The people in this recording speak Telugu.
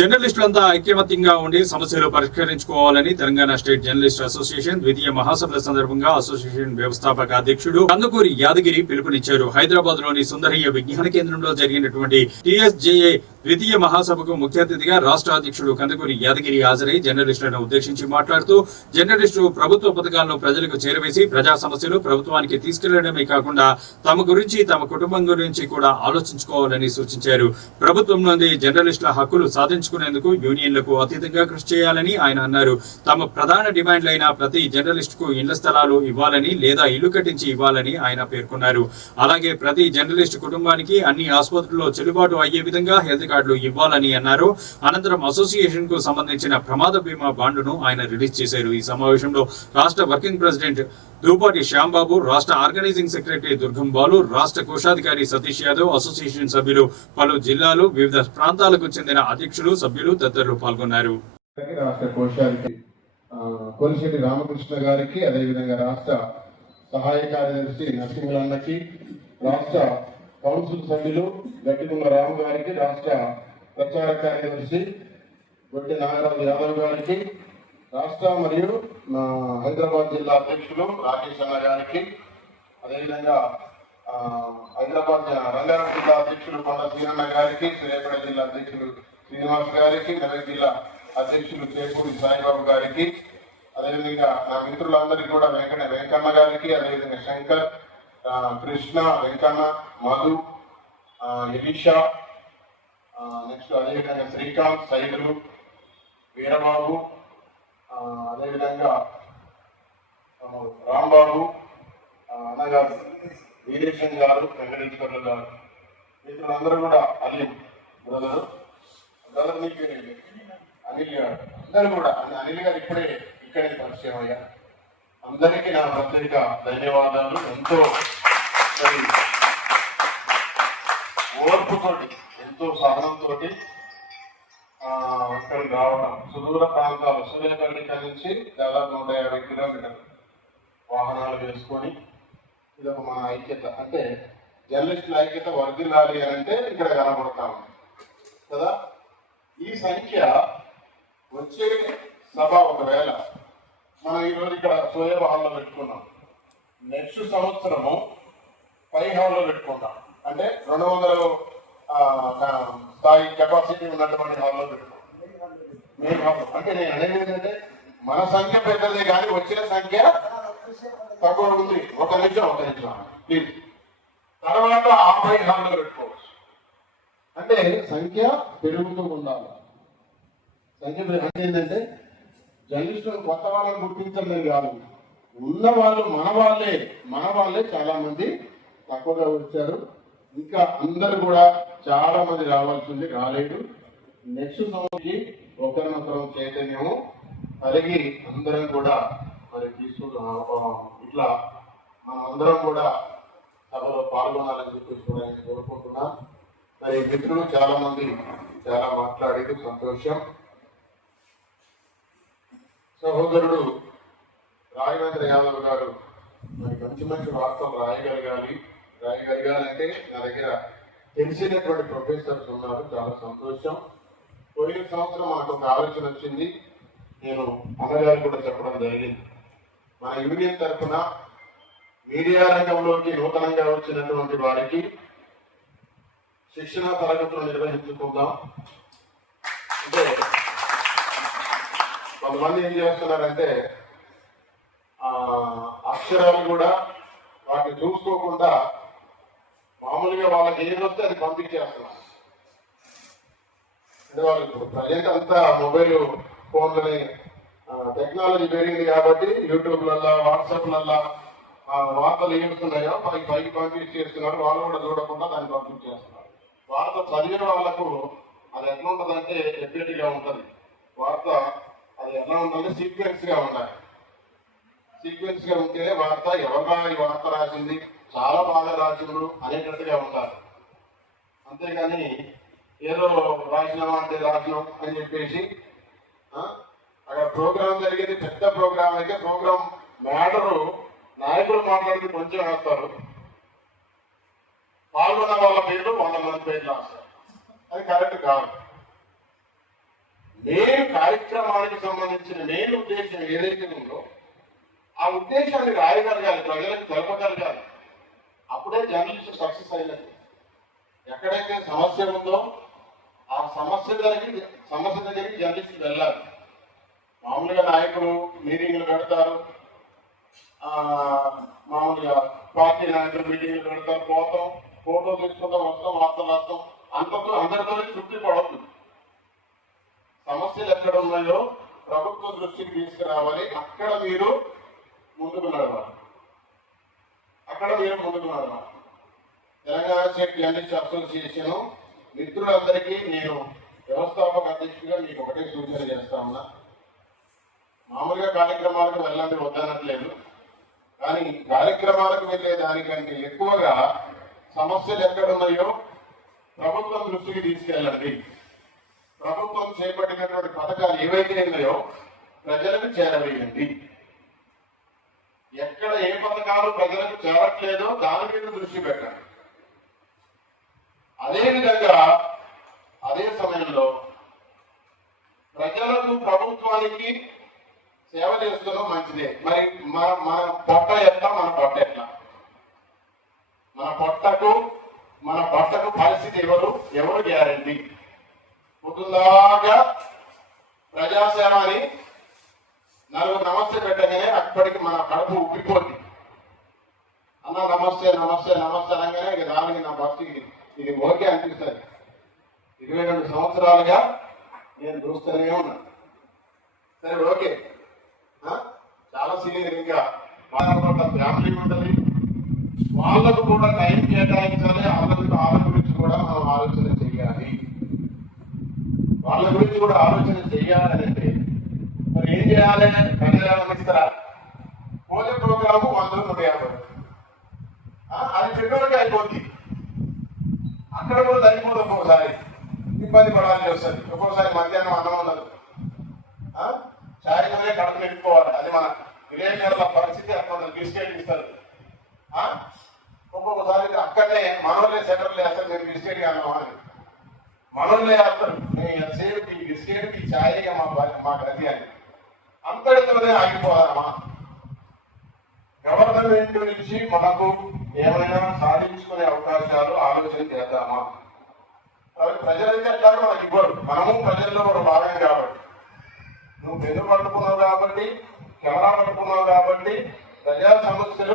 జర్నలిస్టులంతా ఐక్యమత్యంగా ఉండి సమస్యలు పరిష్కరించుకోవాలని తెలంగాణ స్టేట్ జర్నలిస్ట్ అసోసియేషన్ ద్వితీయ మహాసభల సందర్భంగా అసోసియేషన్ వ్యవస్థాపక అధ్యక్షుడు కందుకూరి యాదగిరి పిలుపునిచ్చారు. హైదరాబాద్ లోని సుందరయ్య విజ్ఞాన కేంద్రంలో జరిగినటువంటి టీఎస్జేఏ ద్వితీయ మహాసభకు ముఖ్య అతిథిగా రాష్ట్ర అధ్యక్షుడు కందుకూరి యాదగిరి హాజరై జర్నలిస్టులను ఉద్దేశించి మాట్లాడుతూ జర్నలిస్టులు ప్రభుత్వ పథకాలను ప్రజలకు చేరవేసి ప్రజా సమస్యలు ప్రభుత్వానికి తీసుకెళ్లడమే కాకుండా తమ గురించి తమ కుటుంబం గురించి కూడా ఆలోచించుకోవాలని సూచించారు. ప్రభుత్వం నుండి జర్నలిస్టుల హక్కులు సాధించుకునేందుకు యూనియన్లకు అతీతంగా కృషి చేయాలని ఆయన అన్నారు. తమ ప్రధాన డిమాండ్లైన ప్రతి జర్నలిస్టుకు ఇళ్ల స్థలాలు ఇవ్వాలని లేదా ఇల్లు కట్టించి ఇవ్వాలని ఆయన పేర్కొన్నారు. అలాగే ప్రతి జర్నలిస్టు కుటుంబానికి అన్ని ఆసుపత్రుల్లో చెల్లుబాటు అయ్యే విధంగా హెల్త్ కార్డులు ఇవ్వాలని అన్నారు. అనంతరం అసోసియేషన్ కు సంబంధించిన ప్రమాద బీమా బాండును ఆయన రిలీజ్ చేశారు. ఈ సమావేశంలో రాష్ట్ర వర్కింగ్ ప్రెసిడెంట్ దూపాటి శ్యాంబాబు, రాష్ట్ర ఆర్గనైజింగ్ సెక్రటరీ దుర్గం బాలు, రాష్ట్ర కోశాధికారి సతీష్ యాదవ్, అసోసియేషన్ సభ్యులు, పలు జిల్లాలు, వివిధ ప్రాంతాలకు చెందిన అధ్యక్షులు, సభ్యులు తదితరులు పాల్గొన్నారు. రాష్ట్ర కోశాధికారి కొలిశెట్టి రామకృష్ణ గారికి, అదేవిధంగా రాష్ట్ర సహాయ కార్యదర్శి నరసింహలన్నకి, రాష్ట్ర కౌన్సిల్ సభ్యులు గట్టిగుండ రాము గారికి, రాష్ట్ర ప్రచార కార్యదర్శి గొట్టి నాగరాజు యాదవ్ గారికి, రాష్ట్ర మరియు హైదరాబాద్ జిల్లా అధ్యక్షులు రాకేష్ అన్న గారికి, అదేవిధంగా హైదరాబాద్ రంగారెడ్డి జిల్లా అధ్యక్షులు కొండ శ్రీరన్న గారికి, సూర్యాపేట జిల్లా అధ్యక్షులు శ్రీనివాస్ గారికి, మెదక్ జిల్లా అధ్యక్షులు చేకూరి సాయిబాబు గారికి, అదేవిధంగా నా మిత్రులందరికీ కూడా వెంకన్న గారికి, అదేవిధంగా శంకర్, కృష్ణ, వెంకన్న, మధు, ఎలీషా, నెక్స్ట్ అదేవిధంగా శ్రీకాంత్, సైదులు, వీరబాబు, అదేవిధంగా రాంబాబు, అన్నగారు వీరేశం గారు, వెంకటేశ్వర్లు గారు, మిత్రులందరూ కూడా అలీం బ్రదర్ నీకు అనిల్ గారు అందరూ కూడా అనిల్ గారు ఇక్కడే పరిచయం అయ్యారు. అందరికీ నా ప్రత్యేక ధన్యవాదాలు. ఎంతో ఓర్పుతోటి, ఎంతో సహనంతో ఇక్కడికి రావడం, సుదూర ప్రాంతాలు సూర్యాపేట నుంచి దాదాపు 150 కిలోమీటర్లు వాహనాలు వేసుకొని, ఇదొక మన ఐక్యత. అంటే జర్నలిస్టుల ఐక్యత వర్ధిల్లాలి అని అంటే ఇక్కడ కనబడతాము కదా. ఈ సంఖ్య వచ్చే సభ ఒకవేళ మనం ఈరోజు ఇక్కడ సోయబ్ హాల్లో పెట్టుకున్నాం, నెక్స్ట్ సంవత్సరము పై హాల్లో పెట్టుకుంటాం. అంటే 200 స్థాయి కెపాసిటీ ఉన్నటువంటి హాల్లో పెట్టుకుంటాం. మెయిన్ హాల్ అంటే నేను అనేది ఏంటంటే మన సంఖ్య పెద్దదే కానీ వచ్చిన సంఖ్య తక్కువ ఉంది. ఒక నిమిషం ప్లీజ్. తర్వాత ఆ పై హాల్లో పెట్టుకోవచ్చు. అంటే సంఖ్య పెరుగుతూ ఉండాలి. సంఖ్య అంటే ఏంటంటే జర్నలిస్టులు కొత్త వాళ్ళని గుర్తించలేదు కాదు, ఉన్న వాళ్ళు మన వాళ్ళే చాలా మంది తక్కువగా వచ్చారు. ఇంకా అందరు కూడా చాలా మంది రావాల్సింది, రాలేదు. నెక్స్ట్ సంవత్సరం ఒకరినొకరం చైతన్యము కలిగి అందరం కూడా మరి ఇట్లా మనం అందరం కూడా సభలో పాల్గొనాలని చెప్పేసి కూడా నేను కోరుకుంటున్నాను. మరి మిత్రులు చాలా మంది చాలా మాట్లాడేది సంతోషం. సహోదరుడు రాఘవేంద్ర యాదవ్ గారు మరి మంచి వార్తలు రాయగలిగాలంటే నా దగ్గర తెలిసినటువంటి ప్రొఫెసర్స్ ఉన్నారు. చాలా సంతోషం. పోయిన సంవత్సరం మనకు ఒక ఆలోచన వచ్చింది, నేను అన్నగారు కూడా చెప్పడం జరిగింది. మన యూనియన్ తరఫున మీడియా రంగంలోకి నూతనంగా వచ్చినటువంటి వారికి శిక్షణ తరగతులు నిర్వహించుకుందాం. అంటే కొంతమంది ఏం చేస్తున్నారంటే అక్షరాలు కూడా వాటిని చూసుకోకుండా మామూలుగా వాళ్ళకి ఏది వస్తే అది పంపించేస్తున్నారు. అంటే వాళ్ళు ఇప్పుడు ప్రజెంట్ అంతా మొబైల్ ఫోన్లని టెక్నాలజీ పెరిగింది కాబట్టి యూట్యూబ్లల్లా, వాట్సాప్లల్లా వార్తలు ఏమిస్తున్నాయో పైకి పంపించేస్తున్నారు. వాళ్ళు కూడా చూడకుండా దాన్ని పంపించేస్తున్నారు. వార్త చదివే వాళ్ళకు అది ఎట్లా ఉంటుందంటే ఎఫెక్టివ్గా ఉంటుంది. వార్త అది ఎలా ఉంటుందంటే సీక్వెన్స్ గా ఉండాలి. సీక్వెన్స్ గా ఉంటేనే వార్త ఎవరా ఈ వార్త రాసింది, చాలా బాగా రాసిండు అనేటట్టుగా ఉండాలి. అంతేగాని ఏదో రాసినాం అంటే రాసినాం అని చెప్పేసి అక్కడ ప్రోగ్రామ్ జరిగేది పెద్ద ప్రోగ్రామ్ అయితే ప్రోగ్రామ్ మ్యాటరు నాయకులు మాట్లాడితే కొంచెం వేస్తారు, పాల్గొన్న వాళ్ళ పేర్లు 100 మంది పేర్లు రాస్తారు. అది కరెక్ట్ కాదు. మెయిన్ కార్యక్రమానికి సంబంధించిన మెయిన్ ఉద్దేశం ఏదైతే ఉందో ఆ ఉద్దేశాన్ని రాయగలగాలి, ప్రజలకు తెలపగలగాలి. అప్పుడే జర్నలిస్ట్ సక్సెస్ అయినది. ఎక్కడైతే సమస్య ఉందో ఆ సమస్య దగ్గరికి జర్నలిస్ట్ వెళ్ళాలి. మామూలుగా నాయకులు మీటింగ్లు పెడతారు, మామూలుగా పార్టీ నాయకులు మీటింగ్లు పెడతారు, పోతాం, ఫోటో తీసుకుంటాం, వస్తాం, వార్తలు రాస్తాం, అందరితో తృప్తి పడద్దు. సమస్యలు ఎక్కడ ఉన్నాయో ప్రభుత్వ దృష్టికి తీసుకురావాలి. అక్కడ మీరు ముందుకు నడవాలి. తెలంగాణ స్టేట్ జర్నలిస్ట్ అసోసియేషన్ మిత్రులందరికీ నేను వ్యవస్థాపక అధ్యక్షుడిగా మీకు ఒకటే సూచన చేస్తా ఉన్నా. మామూలుగా కార్యక్రమాలకు వెళ్ళండి, వద్దనట్లేదు. కానీ కార్యక్రమాలకు వెళ్ళే దానికంటే ఎక్కువగా సమస్యలు ఎక్కడున్నాయో ప్రభుత్వం దృష్టికి తీసుకెళ్ళండి. ప్రభుత్వం చేపట్టినటువంటి పథకాలు ఏవైతే ఉన్నాయో ప్రజలకు చేరవేయండి. ఎక్కడ ఏ పథకాలు ప్రజలకు చేరట్లేదో దాని మీద దృష్టి పెట్టండి. అదేవిధంగా అదే సమయంలో ప్రజలకు ప్రభుత్వానికి సేవ చేస్తున్నాం మంచిదే. మరి మన పొట్ట ఎట్లా, మన పొట్టకు పరిస్థితి ఎవరు గ్యారంటీ? పొద్దులాగా ప్రజాసేవ అని నలుగురు నమస్తే పెట్టగానే అప్పటికి మన కడుపు ఉప్పిపోద్ది. అన్న నమస్తే అనగానే ఇక దానికి నా భక్తికి ఇది ఓకే అనిపిస్తుంది. 22 సంవత్సరాలుగా నేను చూస్తూనే ఉన్నా. సరే ఓకే, చాలా సీనియర్, ఇంకా ఫ్యామిలీ ఉంటుంది, వాళ్ళకు కూడా టైం కేటాయించాలి. వాళ్ళ గురించి కూడా మనం ఆలోచన చేయాలి. అంటే మరి ఏం చేయాలి? ప్రజలు ఇస్తారా? పోలే ప్రోగ్రాము 100-150 అది పెట్రోల్కి అయిపోద్ది. అక్కడ కూడా సరిపోదు. ఒక్కొక్కసారి ఇబ్బంది పడాల్సి వస్తుంది. ఒక్కొక్కసారి మధ్యాహ్నం అన్నం ఉండదు, చాయతోనే కడుపు పెట్టుకోవాలి. అది మన విలేకరుల పరిస్థితి అక్కడ బిస్కెట్ ఇస్తారు. ఒక్కొక్కసారి అక్కడనే మనోళ్ళే సెంటర్లు వేస్తారు. నేను బిస్కెట్ అన్నాం అని మనోళ్ళే వేస్తారు. నేను ఎంతసేపు ఈ బిస్కెట్ ఈ ఛాయ్ మా గది అని అంతటితోనే ఆగిపోదామా? గవర్నమెంట్ నుంచి మనకు ఏమైనా సాధించుకునే అవకాశాలు ఆలోచన చేద్దామా? ప్రజలైతే ఎట్లాగో మనకి ఇవ్వరు. మనము ప్రజల్లో ఒక భాగం కాబట్టి, నువ్వు పెన్ను పట్టుకున్నావు కాబట్టి, కెమెరా పట్టుకున్నావు కాబట్టి ప్రజా సమస్యలు